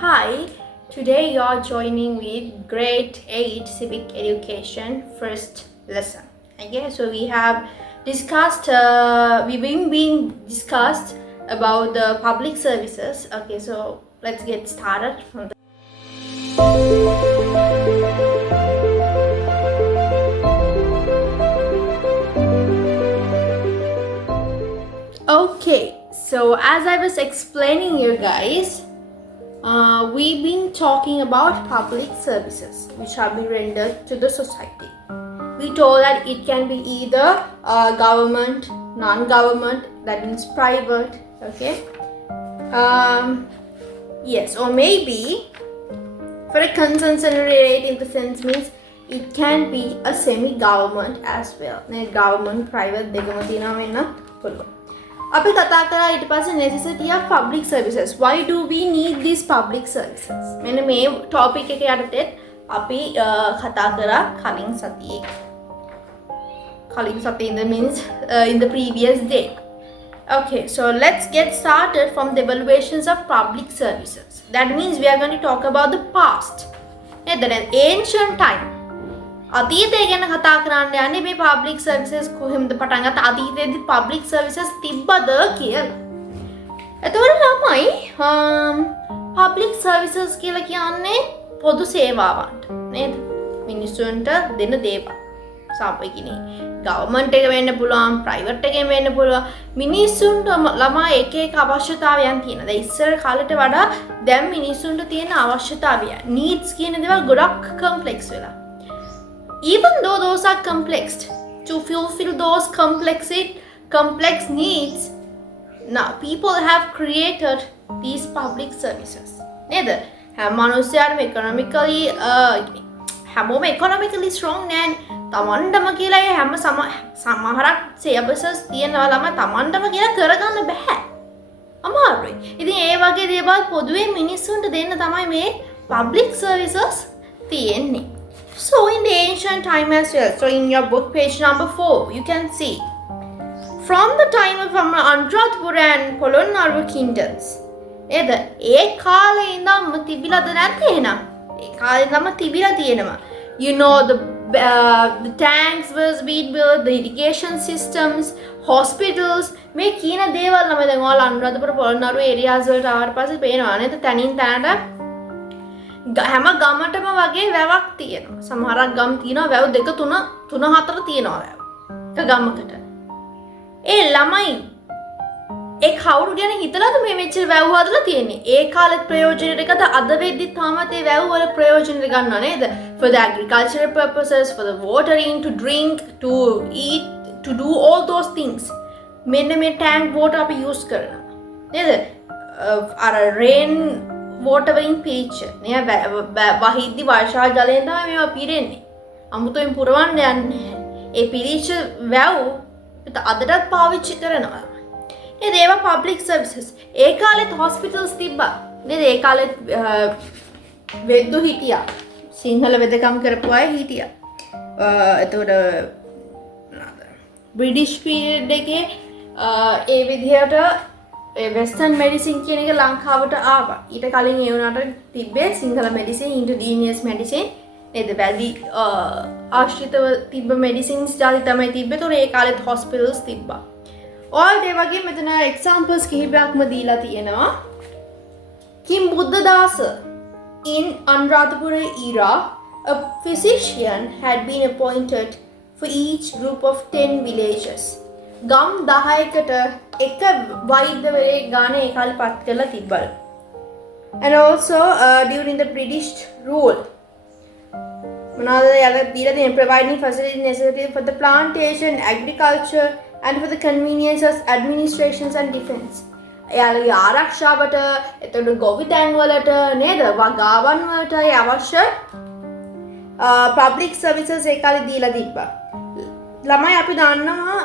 Hi, today you're joining with grade 8 civic education first lesson. Okay, so we have discussed, we've been being discussed about the public services. Okay, so let's get started from the Okay, so as I was explaining you guys, we've been talking about public services which have been rendered to the society. We told that it can be either government, non-government, that means private, okay? Yes, or maybe for a concentrated sense means it can be a semi-government as well. Government, private, දෙකම තියෙනවා වෙන්න පුළුවන්. අපි කතා කරා ඊට පස්සේ necessity of public services. Why do we need these public services? මෙන්න මේ topic එක යටතේ අපි කතා කරා කලින් සතියේ means in the previous day. Okay, so let's get started from the evaluations of public services. That means we are going to talk about the past. The ancient time. අතීතය ගැන කතා කරන්න යන්නේ මේ public services කොහෙන්ද පටන් ගත්ත අතීතයේදී public services තිබ්බද කියලා. එතකොට ළමයි public services කියලා කියන්නේ පොදු සේවාවන්ට නේද? මිනිස්සුන්ට දෙන දේවල්. සාපේකිනේ government එක වෙන්න පුළුවන්, private එකෙන් වෙන්න පුළුවන්. මිනිස්සුන්ට ළමයි එක එක අවශ්‍යතාවයන් තියෙනවා. දැන් ඉස්සර කාලෙට වඩා දැන් මිනිස්සුන්ට තියෙන අවශ්‍යතාවය needs කියන දේවල් ගොඩක් complex වෙලා. Even though those are complex, to fulfill those complex needs, now people have created these public services. Neither have manusyarම economically හැමෝම economically strong නෑනේ. තමන්ටම කියලා ඒ හැම සමහරක් services තියෙනවා ළම තමන්ටම කියලා කරගන්න බෑ. අමාරුයි. ඉතින් ඒ වගේ දේවල් පොදුවේ මිනිස්සුන්ට දෙන්න තමයි මේ public services තියෙන්නේ. So in the ancient time as well, so in your book page number 4, you can see from the time of Anuradhapura and Polonnaruwa kingdoms. ඒ කාලේ ඉඳන්ම තිබිලාද නැත්ද එහෙනම්? ඒ කාලේ ඉඳන්ම තිබිලා තියෙනවා. You know the tanks was being built, the irrigation systems, hospitals. මේ කියන දේවල් නම් දැන් ඔයාලා අනුරාධපුර පොළොන්නරුව areas වලට ආවට පස්සේ පේනවා නේද? තනින් තැනට හැම ගමටම වගේ වැවක් තියෙනවා. සමහරක් ගම් තියෙනවා වැව් 2 3 4 තියෙනවා වැව්. එක ගමකට. ඒ ළමයි ඒ කවුරු ගැන හිතලාද මේ මෙච්චර වැව් හදලා තියෙන්නේ? ඒ කාලේ ප්‍රයෝජනෙට ගත්ත අද වෙද්දි තාමත් ඒ වැව් වල ප්‍රයෝජනෙට ගන්නවා නේද? For the agricultural purposes, for the watering, to drink, to eat, to do all those things. මෙන්න මේ tank water අපි use කරනවා. නේද? අර rain water වලින් පිරිච්ච නේ වහිද්දි වර්ෂා ජලයෙන් තමයි මේවා පිරෙන්නේ. අමුතුවෙන් පුරවන්න යන්නේ නැහැ. ඒ පිරිච්ච වැව් අදටත් පාවිච්චි කරනවා. නේද? ඒවා public services. ඒ කාලෙත් hospitals තිබ්බා. නේද? ඒ කාලෙත් වෙද්දු හිටියා. සිංහල වෙදකම් කරපු අය හිටියා. එතකොට British period එකේ ඒ විදිහට Western medicine කියන එක ලංකාවට ආවා. ඊට කලින් ඒ වුණාට තිබ්බේ සිංහල medicine, indigenous medicine නේද? වැදි ආශ්‍රිතව තිබ්බ medicines ජාති තමයි තිබ්බේ. ඒතකොට ඒ කාලෙත් hospitals තිබ්බා. ඔයාලට ඒ වගේ මෙතන examples කිහිපයක්ම දීලා තියෙනවා. Kim Buddhadasa in Anuradhapura era, a physician had been appointed for each group of 10 villages. ගම් 10කට එක වෛද්‍යවරයෙක් ගාන ඒ කාලේ පත් කරලා තිබ්බලු. And also during the British rule මොනවාද යාලා දීලා තියෙන providing facilities necessary for the plantation, agriculture and for the conveniences, administrations and defense. යාලගේ ආරක්ෂාවට එතකොට ගොවිතැන් වලට නේද වගාවන් වලට අවශ්‍ය public services ඒ කාලේ දීලා තිබ්බා. ළමයි අපි දන්නවා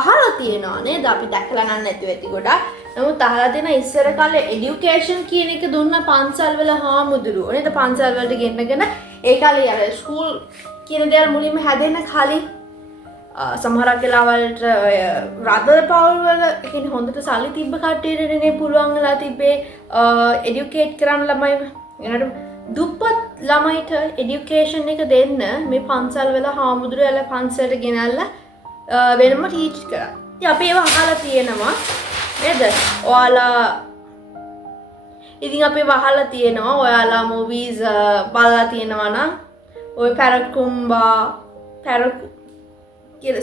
අහලා තියෙනවා නේද? අපි දැකලා නැතුව ඇති ගොඩක්. නමුත් අහලා තියෙන ඉස්සර කාලේ education කියන එක දුන්න පන්සල් වල හාමුදුරුවෝ නේද? පන්සල් වලට ගෙන්නගෙන ඒ කාලේ අර ස්කූල් කියන දේ මුලින්ම හැදෙන්න කලින් සමහරක් වෙලාවලට රද පවුල් වල කියන්නේ හොඳට සල්ලි තිබ්බ කට්ටියටනේ පුළුවන් වෙලා තිබ්බේ එඩියුකේට් කරන්න ළමයිව. ඊළඟට දුප්පත් ළමයිට එඩියුකේෂන් එක දෙන්න මේ පන්සල් වල හාමුදුරුවෝ පන්සලට ගෙනල්ලා වෙනම ටීච් කරා. ඉතින් අපි ඒව අහලා තියෙනවා නේද? ඉතින් අපි අහලා තියෙනවා ඔයාලා මූවීස් බලලා තියෙනවා නම් ඔය පැරකුම්බා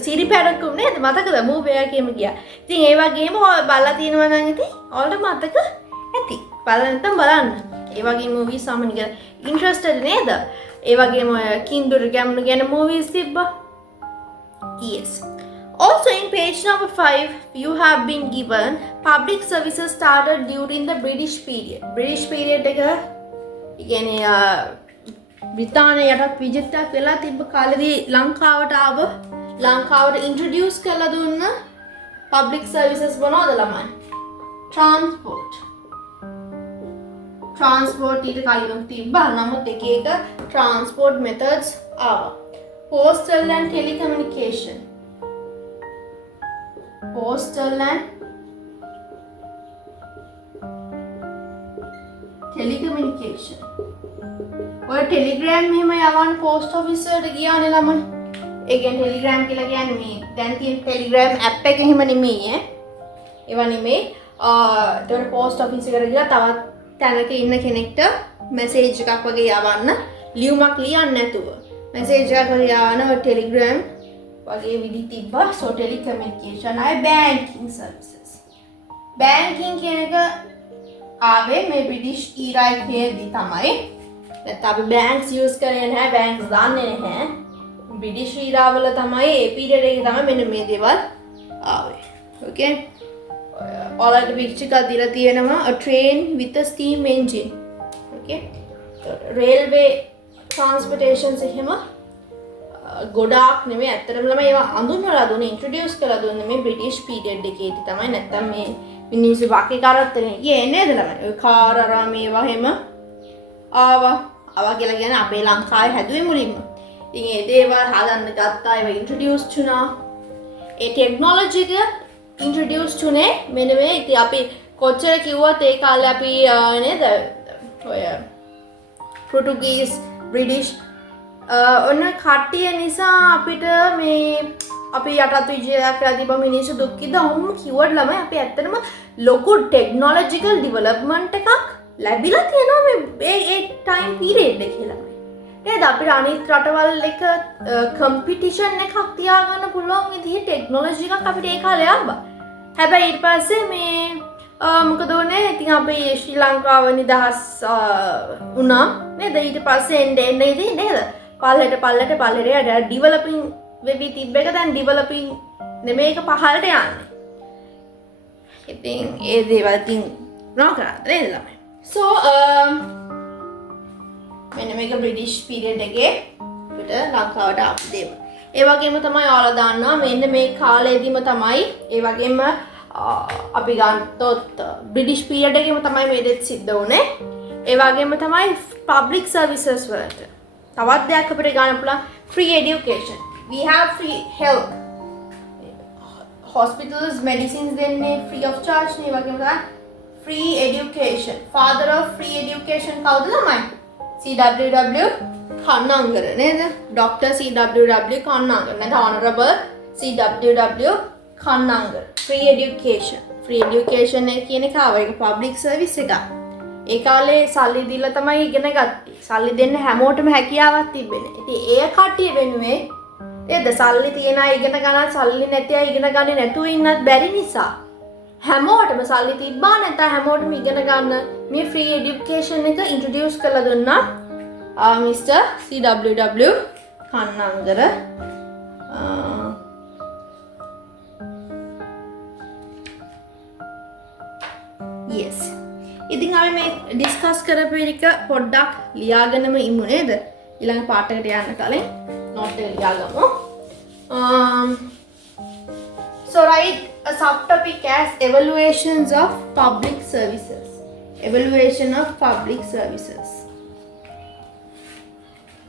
සිරි පැරකුම් නේද? මතකද මූවී එකේම ගියා. ඉතින් ඒ වගේම ඔය බලලා තියෙනවා නම් ඉතින් ඔයාලට මතක ඇති. බලන්න නැත්නම් බලන්න. ඒ වගේ මූවීස් සාමාන්‍ය කියලා ඉන්ට්‍රෙස්ටඩ් නේද? ඒ වගේම ඔය කින්දුර ගැමුණු ගැන මූවීස් තිබ්බා. Yes. Also in page number 5, you have been given public services started during the British period. British period එක කියන්නේ බ්‍රිතාන්‍ය යටත් විජිතක් වෙලා තිබ්බ කාලෙදී ලංකාවට introduce කරලා දුන්න public services මොනවද ළමයි? Transport ඊට කලින් තිබ්බා. නමුත් එක transport methods ආවා. Postal and telecommunication. ඔය ටෙලිග්‍රෑම් මෙහෙම යවන්න පෝස්ට් ඔෆිස් වලට ගියානේ ළමයි. ඒ කියන්නේ ටෙලිග්‍රෑම් කියලා කියන්නේ මේ දැන් තියෙන ටෙලිග්‍රෑම් ඇප් එක එහෙම නෙමෙයි ඈ. ඒව නෙමෙයි. ඒතකොට පෝස්ට් ඔෆිස් එකට ගිහලා තවත් තැනක ඉන්න කෙනෙක්ට මැසේජ් එකක් වගේ යවන්න ලියුමක් ලියන්න නැතුව මැසේජ් එකක් වගේ යවන්න ටෙලිග්‍රෑම් වගේ විදි තිබ්බා. So telecommunication and banking services. Banking කියන එක ආවේ මේ බ්‍රිටිෂ් ඊරා එකේදී තමයි. නැත්නම් අපි banks use කරේ නැහැ, banks දන්නේ නැහැ. බ්‍රිටිෂ් ඊරාවල තමයි ඒ පීරියඩ් එකේ තමයි මෙන්න මේ දේවල් ආවේ. Okay. ඔයාලට picture එකක් දීලා තියෙනවා a train with a steam engine. Okay. railway transportations එහෙම ගොඩාක් නෙමෙයි ඇත්තටම ළමයි ඒවා අඳුන්වලා දුන්නේ ඉන්ට්‍රොඩියුස් කරලා දුන්නේ මේ බ්‍රිටිෂ් පීරියඩ් එකේදී තමයි. නැත්තම් මේ මිනිස්සු වාක්‍ය කරත්තනේ ගියේ නේද ළමයි? ඔය කාර් අරා මේවා හැම ආවා කියලා කියන්නේ අපේ ලංකාවේ හැදුවේ මුලින්ම. ඉතින් ඒ දේවල් හදන්න ගත්තා, ඒවා ඉන්ට්‍රොඩියුස් වුණා. ඒ ටෙක්නොලොජි එක ඉන්ට්‍රොඩියුස් වුණේ මෙන්න මේ. ඉතින් අපි කොච්චර කිව්වත් ඒ කාලේ අපි නේද ඔය පෘතුගීස් බ්‍රිටිෂ් ඔන්න කට්ටිය නිසා අපිට මේ අපි යටත් විජයක් කරලා තිබ්බ මිනිස්සු දුක්ඛිත වුම් කිව්වට ළමයි අපි ඇත්තටම ලොකු ටෙක්නොලොජිකල් ඩෙවලොප්මන්ට් එකක් ලැබිලා තියෙනවා මේ ඒ ටයිම් පීරියඩ් එකේ ළමයි. නේද? අපිට අනිත් රටවල් එක කම්පිටිෂන් එකක් තියාගන්න පුළුවන් විදිහේ ටෙක්නොලොජි එකක් අපිට ඒ කාලේ ආවා. හැබැයි ඊට පස්සේ මේ මොකද උනේ? ඉතින් අපේ ශ්‍රී ලංකාව නිදහස් වුණා නේද? ඊට පස්සේ එන්න ඉතින් නේද? පල්ලට ඩිවලොපින් වෙවි තිබ්බ එක දැන් ඩිවලොපින් නෙමෙයි එක පහළට යන්නේ. ඉතින් ඒ දේවල් ඉතින් මොනවා කරාද නේද ළමයි? So මෙන්න මේක බ්‍රිටිෂ් පීරියඩ් එකේ අපිට ලංකාවට ආපු දේවල්. ඒ වගේම තමයි ඔයාලා දන්නවා මෙන්න මේ කාලෙදිම තමයි ඒ වගේම අපි ගන්නතොත් බ්‍රිටිෂ් පීරියඩ් එකේම තමයි මේ දෙත් සිද්ධ වුනේ. ඒ වගේම තමයි public services වලට තවත් දෙයක් අපිට ගන්න පුළුවන් free education. We have free health. Hospitals, medicines දෙන්නේ free of charge නේ. වගේම තමයි free education. Father of free education කවුද ළමයි? CWW කන්නංගර නේද? Dr. CWW කන්නංගර. නැත්නම් Honorable CWW Kannangara. Free education. Free education එක කියන එක ආව ඒක public service එකක්. ඒ කාලේ සල්ලි දීලා තමයි ඉගෙන ගත්තේ. සල්ලි දෙන්න හැමෝටම හැකියාවක් තිබෙන්නේ. ඉතින් ඒ කට්ටිය වෙනුවේ නේද සල්ලි තියන අය ඉගෙන ගන්න, සල්ලි නැති අය ඉගෙන ගන්නේ නැතුව ඉන්නත් බැරි නිසා හැමෝටම සල්ලි තිබ්බා නැත්නම් හැමෝටම ඉගෙන ගන්න මේ ෆ්‍රී এডুকেෂන් එක ඉන්ට්‍රොඩියුස් කරලා දුන්නා මිස්ටර් CWW කන්නංගර. yes. ඉතින් අපි මේ ඩිස්කස් කරපු එක පොඩ්ඩක් ලියාගෙනම ඉමු නේද? ඊළඟ පාඩකට යන්න කලින් note එක ලියාගමු. So write a subtopic as evaluations of public services. Evaluation of public services.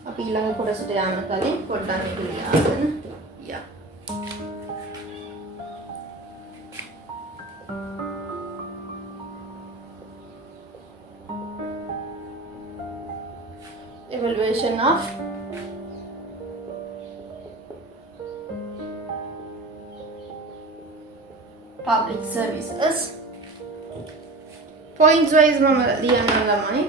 අපි ඊළඟ කොටසට යන්න කලින් පොඩ්ඩක් මේක ලියාගන්න. Yeah. Evaluation of public services. Points wise mama ලියන්න ළමයි.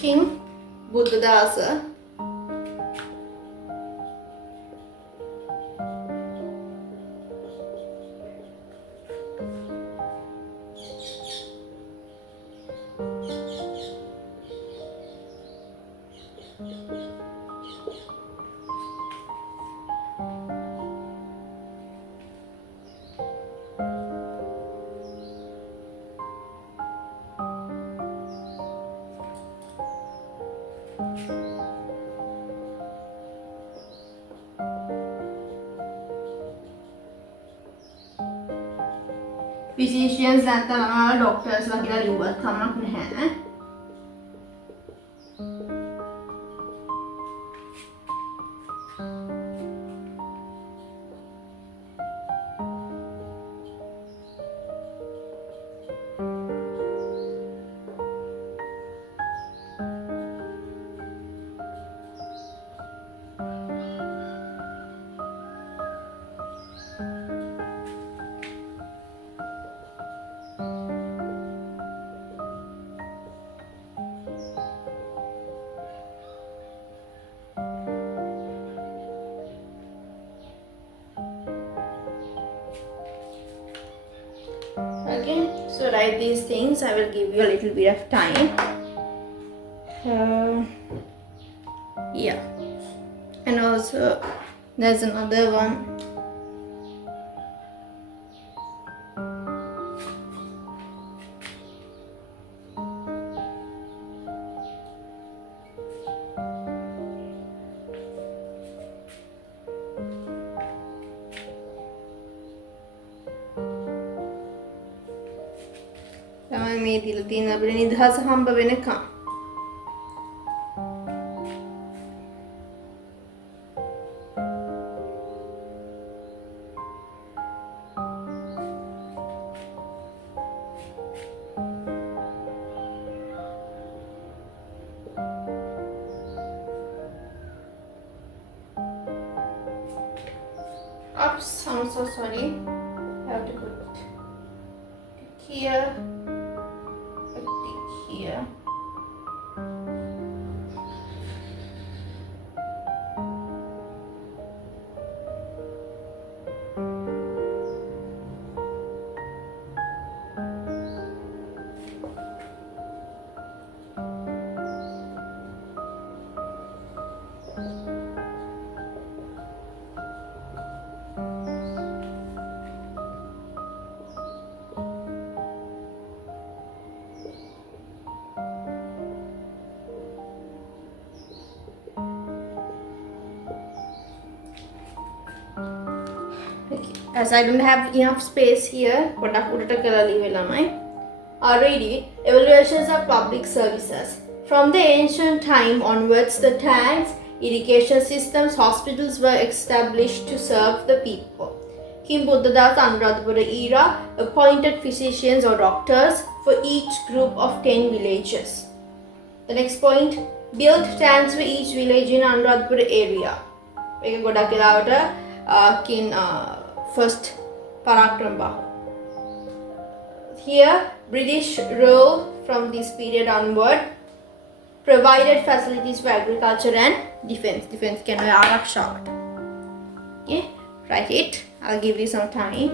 King Buddhadasa. Physicians නැත්නම් doctors ලා කියලා ලිව්වත් කමක් නැහැ. Okay, so write these things. I will give you a little bit of time. Yeah, and also there's another one. තමයි මේ දීලා තියෙන අපිට නිදහස හම්බ වෙනකම්. Oops, I'm so sorry. I have to put here. Here. As I don't have enough space here, already evaluations of public services. From the ancient time onwards, the tanks, irrigation systems, hospitals were established to serve the people. King Buddhada's Anuradhapura era appointed physicians or doctors for each group of 10 villages. The next point, built tanks for each village in Anuradhapura area. එක ගොඩක් වෙලාවට King first Parakrambahu. Here, British rule from this period onward provided facilities for agriculture and defense. Defense can be ආරක්ෂාවට. Okay, write it. I'll give you some time.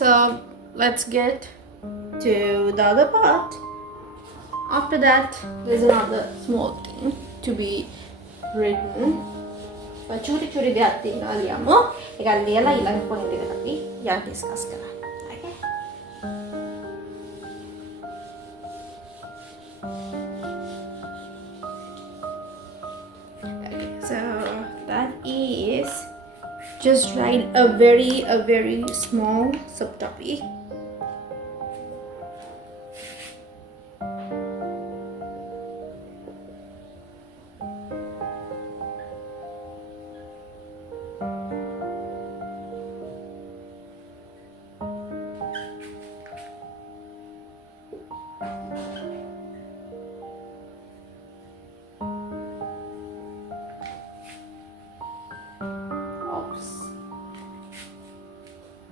So let's get to the other part. After that, there's another small thing to be written. චූටි දෙයක් තියෙනවා ලියමු. ඒක ලියලා ඊළඟ පොයින්ට් එකට අපි යා ඩිස්කස් කරමු. Okay. Okay. So that is just write a very small subtopic.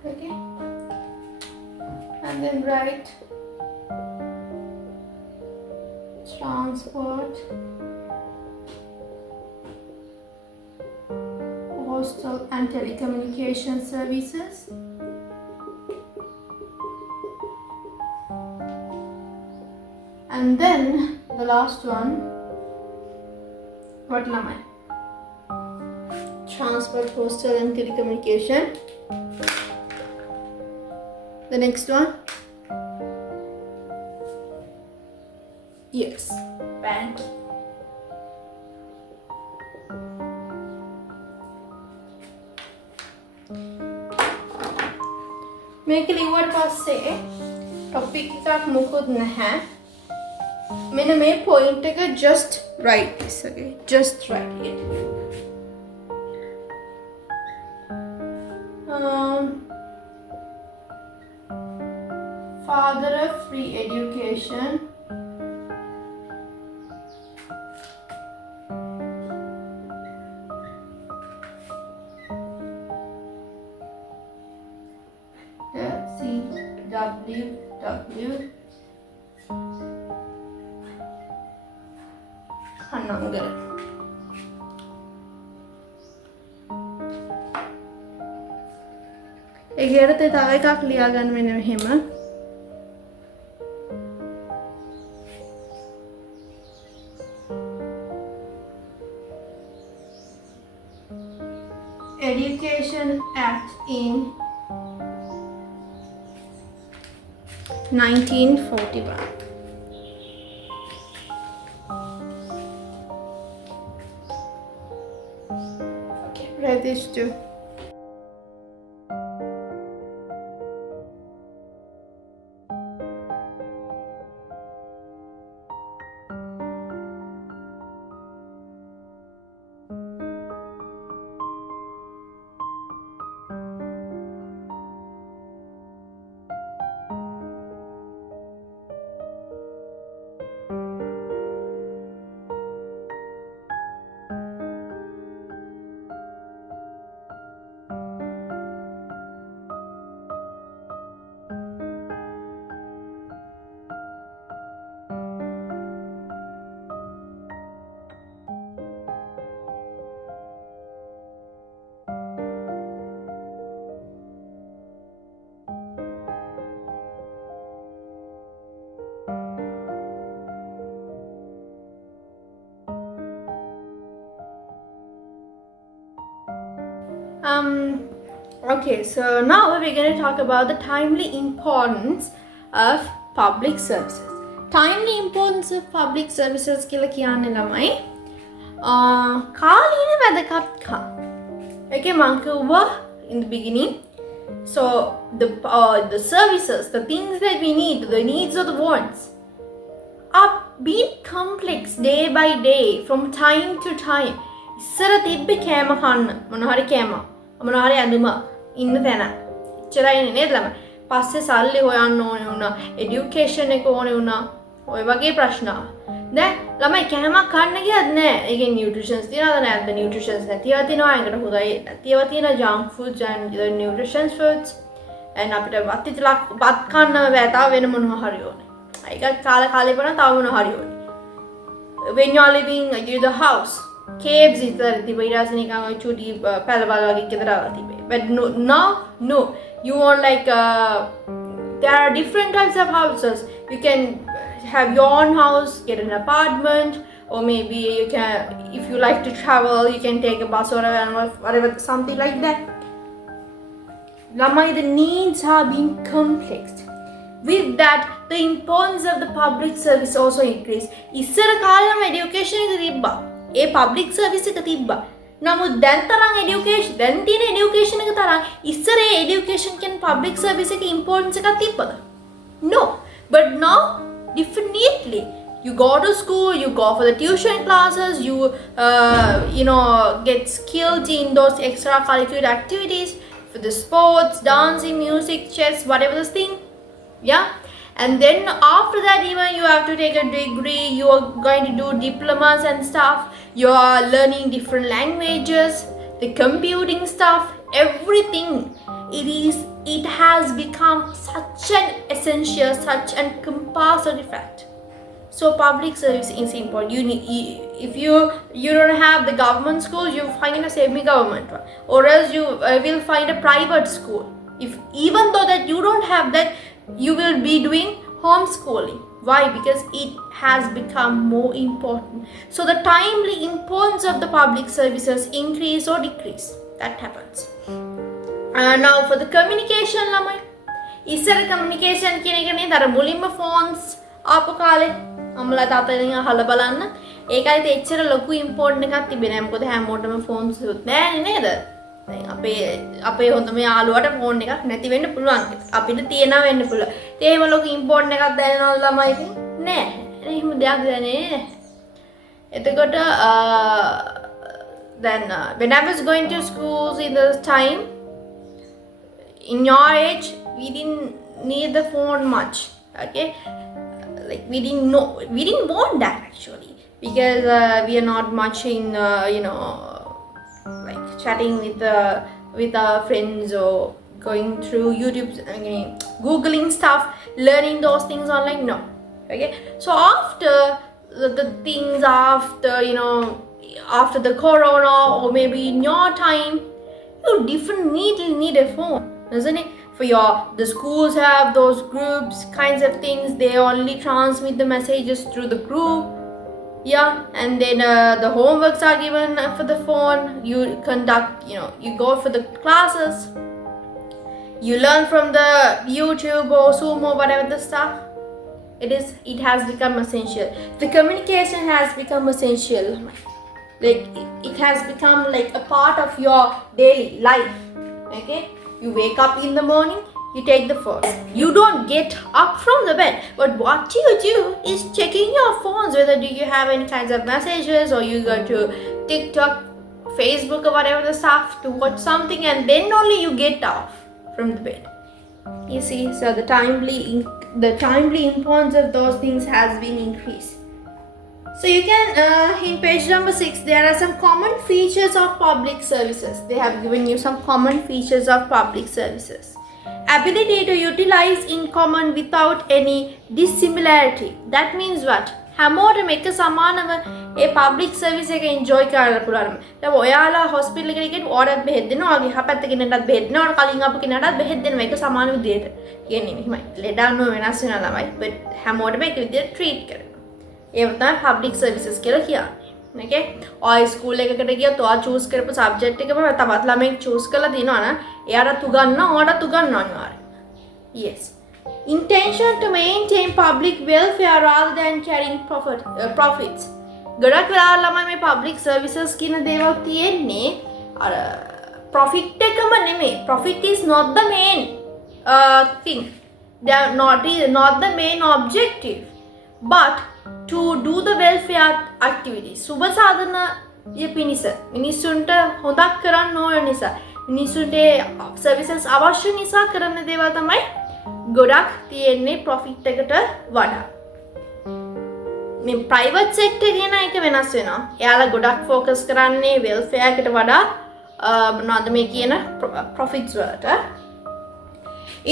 Okay, and then write transport, postal and telecommunication services, and then the last one, what am I? Transport, postal and telecommunication. The next one, yes, bank. මේක ලිව්වට පස්සේ topic එකක් මොකුත් නැහැ. මෙන්න මේ point එක just write this, okay? Just write it. Father of free education. CWW Hanangar. ඒකට තව එකක් ලියා ගන්න වෙන මෙහෙම. Education Act in 1941. Okay, write this too. Okay, so now we're going to talk about the timely importance of public services. Timely importance of public services කියලා කියන්නේ ළමයි කාලීන වැදගත්කම්. Okay, මම කිව්වා in the beginning. So the services, the things that we need, the needs or the wants are being complex day by day from time to time. ඉස්සර තිබ්බේ කෑම කන්න මොන හරි කෑම මොන හරි ඇඳුම ඉන්න තැන එච්චරයිනේ නේද ළමයි. පස්සේ සල්ලි හොයන්න ඕනේ වුණා, এডুকেෂන් එක ඕනේ වුණා, ඔය වගේ ප්‍රශ්න ආවා. දැන් ළමයි කෑමක් කන්න ගියත් නෑ. ඒකේ නියුට්‍රිෂන්ස් තියනවද නැද්ද? නියුට්‍රිෂන්ස් නැතිව තියනවා. ඒකට හොඳයි නැතිව තියෙන junk foods and the nutritious foods. and අපිට වත් කන්න බෑ. තව වෙන මොනවා හරි ඕනේ. ඒක කාලේ බලන තව මොනවා හරි ඕනේ. When you are living in the house, caves විතර තිබ්බ ඊට පස්සේ නිකන් ඔය චුටි පැලවල් වගේ ගෙදර තිබ්බේ but no you want like there are different types of houses you can have your own house get an apartment or maybe you can if you like to travel you can take a bus or whatever something like that lamai the needs are being complex with that the importance of the public service also increase ඉස්සර කාලෙම education එක තිබ්බා ඒ public service එක තිබ්බා නමුත් දැන් තරම් education දැන් තියෙන education එක තරම් ඉස්සර ඒ education කියන public service එකේ importance එකක් තිබ්බද no but now definitely you go to school you go for the tuition classes you know get skilled in those extracurricular activities for the sports dancing music chess whatever this thing yeah and then after that even you have to take a degree you are going to do diplomas and stuff you are learning different languages the computing stuff everything it has become such an essential such an compulsory fact so public service is important if you don't have the government school you find a semi government one or else you will find a private school if even though that you don't have that you will be doing homeschooling why because it has become more important so the timely importance of the public services increase or decrease that happens now for the communication lamai isara communication කියන එක නේද අර මුලින්ම phones ආපු කාලේ අම්මලා තාත්තලා අහලා බලන්න ඒකයි තෙච්චර ලොකු important එකක් තිබෙන්නේ නැහැ මොකද හැමෝටම phones නැහැ නේද අපේ හොඳම යාළුවට ෆෝන් එකක් නැති වෙන්න පුළුවන් අපිට තියෙනවා වෙන්න පුළුවන් ඒ එහෙම ලොකු ඉම්පෝර්ටන්ට් එකක් දැනනවද ළමයි ඉතින් නෑ එහෙම දෙයක් දැනේ නෑ එතකොට then when I was going to schools in the time in your age we didn't need the phone much okay like we didn't want that actually because we are not much in you know like chatting with our friends or going through YouTube googling stuff learning those things online no okay so after the things after you know after the corona or maybe in your time you definitely need a phone isn't it for the schools have those groups kinds of things they only transmit the messages through the group yeah and then the homeworks are given for the phone you conduct you know you go for the classes you learn from the YouTube or Zoom or whatever the stuff it has become essential the communication has become essential like it has become like a part of your daily life okay you wake up in the morning you take the phone you don't get up from the bed but what you do is checking your phones whether do you have any kinds of messages or you go to TikTok Facebook or whatever the stuff to watch something and then only you get off from the bed you see so the timely importance of those things has been increased so you can in page number 6 there are some common features of public services they have given you some common features of public services ability to utilize in common without any dissimilarity that means what හැමෝටම එක සමානව ඒ public service එක enjoy කරන්න පුළුවන්. දැන් ඔයාලා hospital එකට ගිහින් ඕඩර් බෙහෙත් දෙනවා වගේ හපැත්ත කෙනෙක්ටත් බෙහෙත් දෙනවා කලින් ආපු කෙනාටත් බෙහෙත් දෙනවා ඒක සමාන විදියට. කියන්නේ මෙහිමයි. ලෙඩාන්ව වෙනස් වෙනවා ළමයි. but හැමෝටම එක විදියට treat කරනවා. ඒක තමයි public services කියලා කියන්නේ. okay ඔය ස්කූල් එකකට ගියොත් ඔයා choose කරපු subject එකම තවත් ළමෙක් choose කරලා දිනනවා නම් එයාට උගන්වනවා ඔයාටත් උගන්වනවා අනිවාර්යයෙන්. yes intention to maintain public welfare rather than carrying profits ගොඩක් වෙලාවට ළමයි මේ public services කියන දේවල් තියෙන්නේ අර profit එකම නෙමෙයි profit is not the main thing they are not the main objective but to do the welfare activities සුබ සාධන පිණිස මිනිස්සුන්ට හොදක් කරන්න ඕන නිසා මිනිස්සුන්ට services අවශ්‍ය නිසා කරන දේවල් තමයි ගොඩක් තියෙන්නේ profit එකට වඩා මේ private sector කියන එක වෙනස් වෙනවා. එයාලා ගොඩක් focus කරන්නේ welfare එකට වඩා මොනවද මේ කියන profits වලට.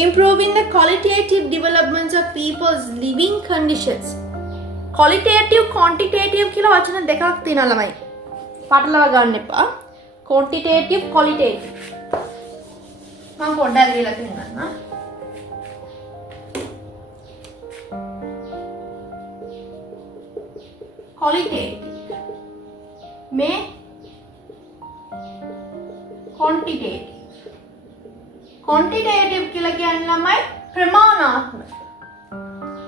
Improving the qualitative developments of people's living conditions. Qualitative, quantitative කියලා වචන දෙකක් තියෙනවා ළමයි. පටලවා ගන්න එපා. quantitative qualitative. මම පොඩ්ඩක් ලියලා දෙන්නම්. qualitative में quantitative කියලා කියන්නේ ළමයි ප්‍රමාණාත්මක.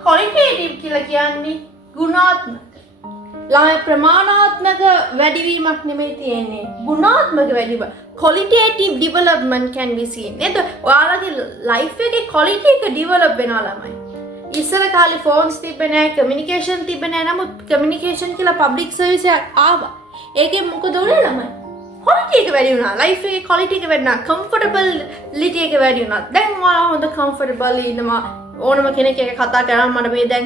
qualitative කියලා කියන්නේ ගුණාත්මක. ළමයි ප්‍රමාණාත්මක වැඩිවීමක් නෙමෙයි තියෙන්නේ. ගුණාත්මක වැඩිවීම. qualitative development can be seen. නේද? ඔයාලගේ life එකේ quality එක develop වෙනවා ළමයි. ඉස්සර කාලේ phones තිබ්බේ නැහැ, communication තිබ්බේ නැහැ. නමුත් communication කියලා public service එකක් ආවා. ඒකෙන් මොකද උනේ ළමයි? quality එක වැඩි වුණා. life එකේ quality එක වැඩි වුණා. comfortability එක වැඩි වුණා. දැන් ඔයාලා හොඳ comfortable ඉන්නවා. ඕනම කෙනෙක් එක්ක කතා කරාම මට මේ දැන්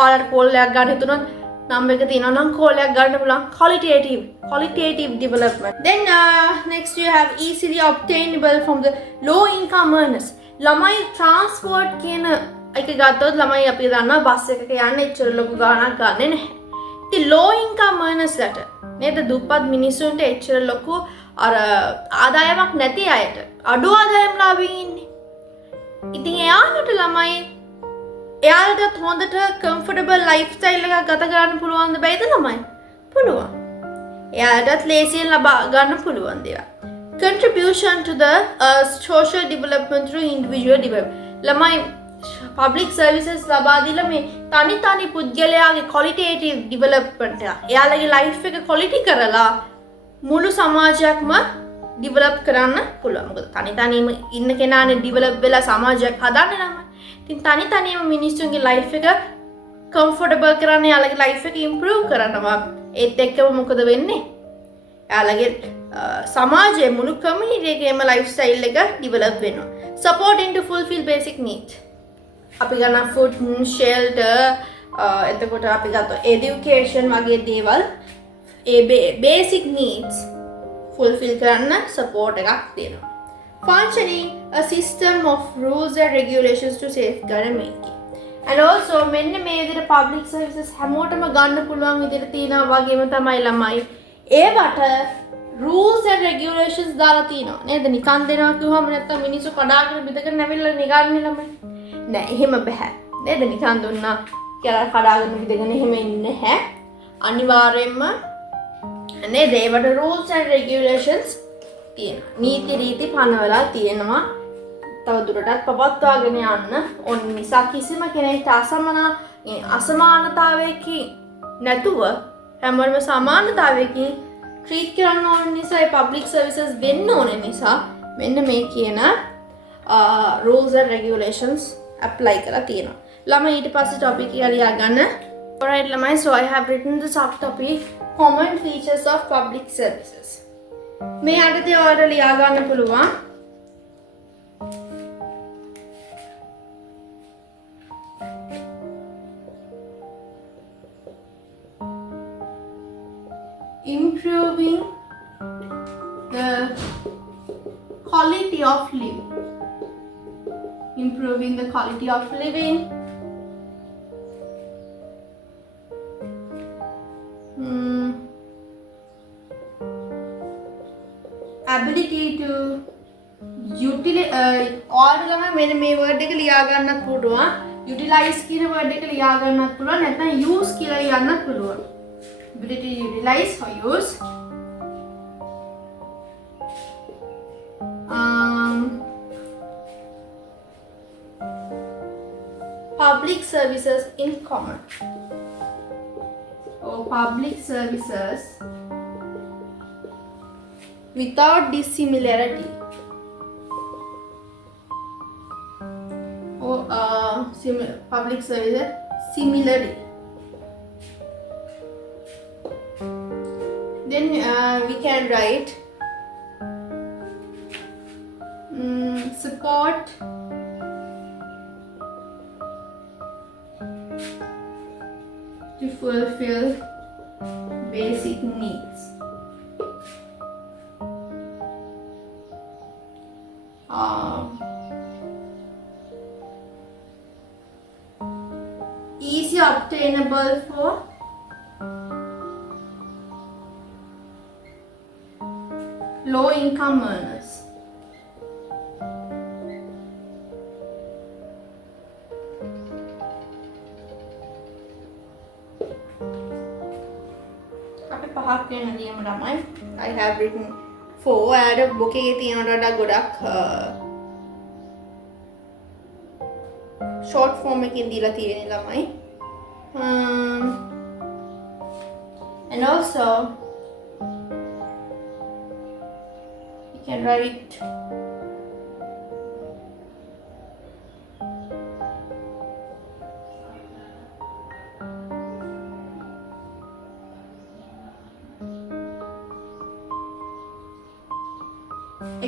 ඔයාලට call එකක් ගන්න හිතුනොත් number එක තියෙනවා නම් call එකක් ගන්න පුළුවන්. qualitative development. Then next you have easily obtainable from the low income earners. ළමයි transport කියන එක ගත්තොත් ළමයි අපි දන්නවා බස් එකක යන්න එච්චර ලොකු ගාණක් ගන්නෙ නැහැ. ඉතින් low income earnersලට නේද දුප්පත් මිනිස්සුන්ට එච්චර ලොකු අර ආදායමක් නැති අයට අඩු ආදායම්ලාභී ඉන්නේ. ඉතින් එයාලට ළමයි එයාලට හොඳට comfortable lifestyle එකක් ගත කරන්න පුළුවන්ද බැයිද ළමයි? පුළුවන්. එයාලටත් ලේසියෙන් ලබා ගන්න පුළුවන් දේවල්. Contribution to the social development through individual development. ළමයි public services ලබා දීලා මේ තනි පුද්ගලයාගේ qualitative development එක එයාලගේ life එක quality කරලා මුළු සමාජයක්ම develop කරන්න පුළුවන්. මොකද තනියම ඉන්න කෙනානේ develop වෙලා සමාජයක් හදන්නේ නම්. ඉතින් තනියම මිනිස්සුන්ගේ life එක comfortable කරන්න එයාලගේ life එක improve කරනවා. ඒත් එක්කම මොකද වෙන්නේ? එයාලගේ සමාජයේ මුළු community එකේම lifestyle එක develop වෙනවා. Supporting to fulfill basic needs. අපි ගන්න food, shelter, එතකොට අපි ගත්තා education වගේ දේවල් ඒ basic needs fulfill කරන්න support එකක් දෙනවා. Functioning a system of rules and regulations to safeguard and make it. And also මෙන්න මේ විදිහට public services හැමෝටම ගන්න පුළුවන් විදිහට තියෙනවා වගේම තමයි ළමයි ඒවට rules and regulations දාලා තියෙනවා නේද? නිකන් දෙනවා කිව්වම නැත්තම් මිනිස්සු කඩාගෙන බිඳගෙන ඇවිල්ලා නිකන්නේ ළමයි. නෑ එහෙම බෑ. නේද? නිකන් දුන්නා කියලා කඩාගෙන බිඳගෙන එහෙම ඉන්නේ නැහැ. අනිවාර්යයෙන්ම නේද? ඒවට rules and regulations තියෙනවා. නීති රීති පනවලා තියෙනවා. තව දුරටත් පවත්වාගෙන යන්න ඕන නිසා කිසිම කෙනෙක්ට අසමානතාවයකින් නැතුව හැමෝම සමානතාවයකින් ට්‍රීට් කරන්න ඕන නිසා ඒ public services වෙන්න ඕන නිසා මෙන්න මේ කියන rules and regulations apply කරලා තියෙනවා. ළමයි ඊට පස්සේ topic එක ලියා ගන්න. Alright ළමයි, so I have written the subtopic common features of public services. මේ අඩදී ඔයාලට ලියා ගන්න පුළුවන්. Improving the quality of living. Improving the quality of living. Ability to utilize all ගමන් මෙන්න මේ word එක ලියා ගන්නත් පුළුවන්. Utilize කියන word එක ලියා ගන්නත් පුළුවන්. නැත්නම් use කියලා ලියන්නත් පුළුවන්. Ability to utilize or use. Public services in common. Or public services without dissimilarity. Or public services similarly. Then we can write support to fulfill basic needs. Easy obtainable for low income earners. අපි පහක් වෙන ලියමු ළමයි. I have written 4. අර book එකේ තියෙනවට වඩා ගොඩක් short form එකකින් දීලා තියෙන්නේ ළමයි. And also you can write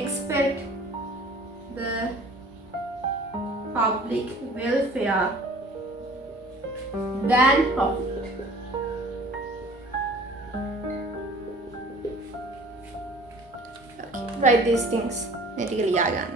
expect the public welfare than profit. Okay, write these things. Basically, yagan.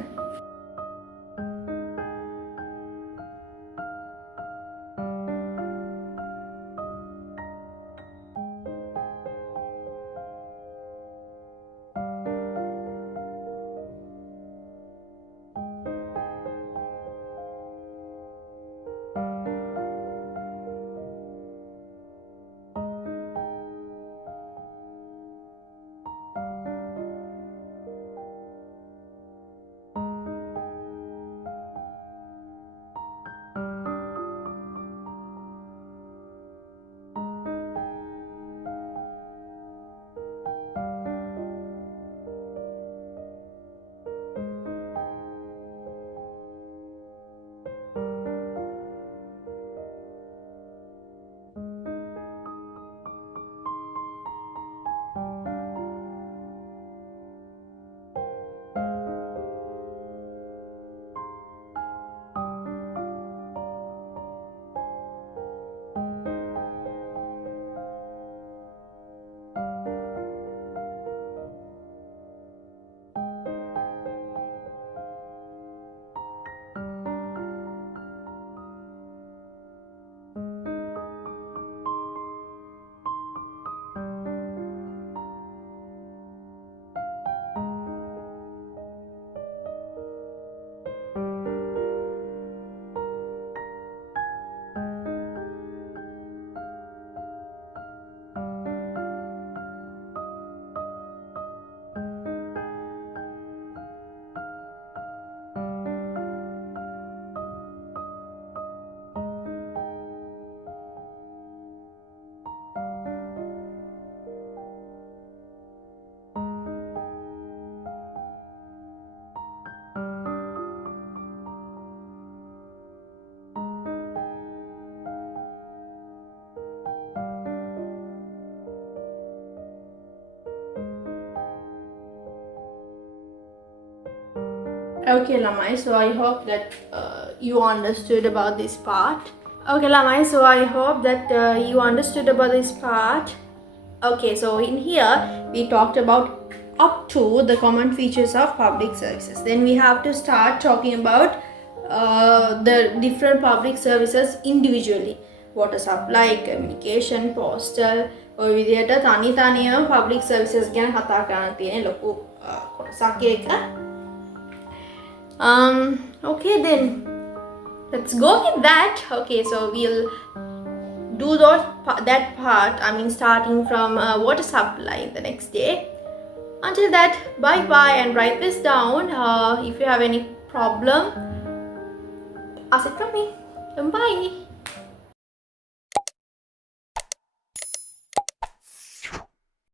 Okay, Lamai, so I hope that you understood about this part. Okay, Lamai, so I hope that you understood about this part. Okay, so in here we talked about up to the common features of public services. Then we have to start talking about the different public services individually. Water supply, communication, postal, or විදියට තනි තනියම public services ගැන කතා කරන්න තියෙන ලොකු කොටසක් එක. Okay, then let's go with that. Okay, so we'll do that part, I mean starting from water supply the next day. Until that, bye bye, and write this down. If you have any problem, ask it from me. Bye.